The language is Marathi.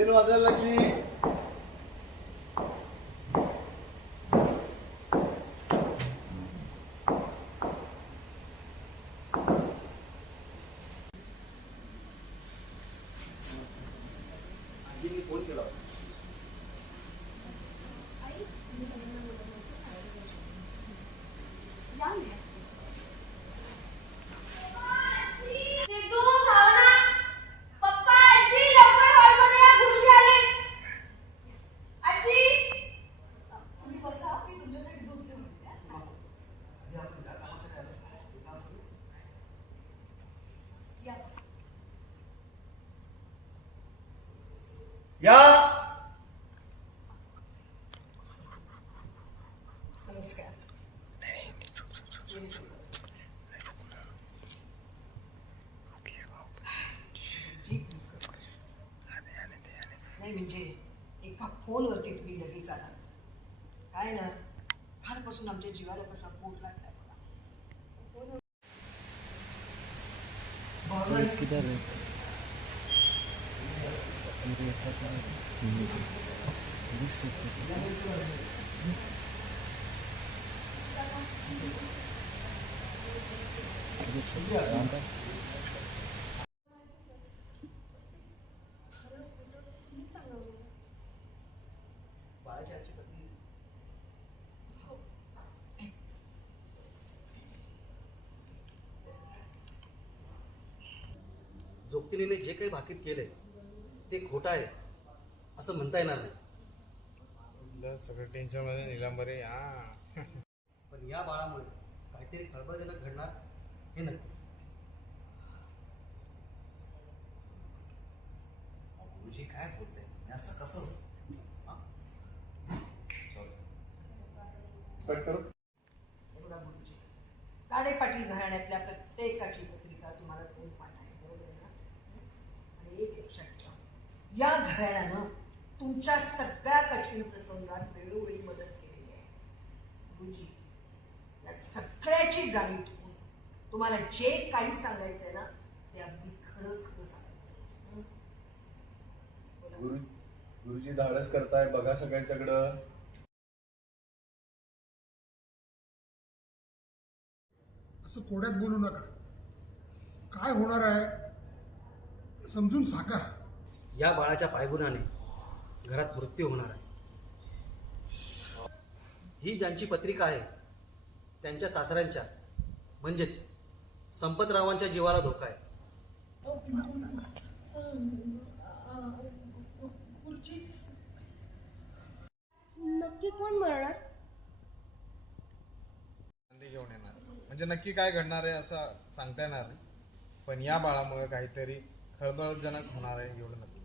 बेल वाजायला लागली. आजीने फोन केला होता. या नमस्कार. नाही म्हणजे एका फोनवरती तुम्ही लगेच आलात. काय ना कालपासून आमच्या जीवाला कसा पोट लागलाय बघा. किधर है? बाळाची आजी पत्नी जोगतिनीने जे काही भाकीत केलंय ते खोटं आहे असं म्हणता येणार नाही. सगळं टेन्शन मध्ये निलांबरे. हा पण या बाळामुळे काहीतरी खळबळजनक घडणार हे नक्कीच. गुरुजी काय बोलताय तुम्ही? असं कसं होतं? हे बघा गुरुजी, ताडे पाटील घराण्यातल्या प्रत्येकाची पत्रिका तुम्हाला कोण पाठाय, बरोबर आहे ना? आणि एक लक्षात ठेवा, या घराण्यानं तुमच्या सगळ्या कठीण प्रसंगात वेळोवेळी मदत केलेली आहे. गुरुजी, या सगळ्याची जाणीव ठेवून तुम्हाला जे काही सांगायचंय ना ते अगदी खरं खरं सांगायचं. गुरुजी धाडस करताय, बघा सगळ्यांच्याकडं. असं कोड्यात बोलू नका. काय होणार आहे समजून सांगा. या बाळाच्या पायगुणाने घरात मृत्यू होणार आहे. ही ज्यांची पत्रिका आहे त्यांच्या सासऱ्यांच्या म्हणजेच संपतरावांच्या जीवाला धोका आहे. नक्की कोण मरणार? संधी घेऊन येणार म्हणजे नक्की काय घडणार आहे असं सांगता येणार नाही. पण या बाळामुळे काहीतरी खळबळजनक होणार आहे एवढं नक्की.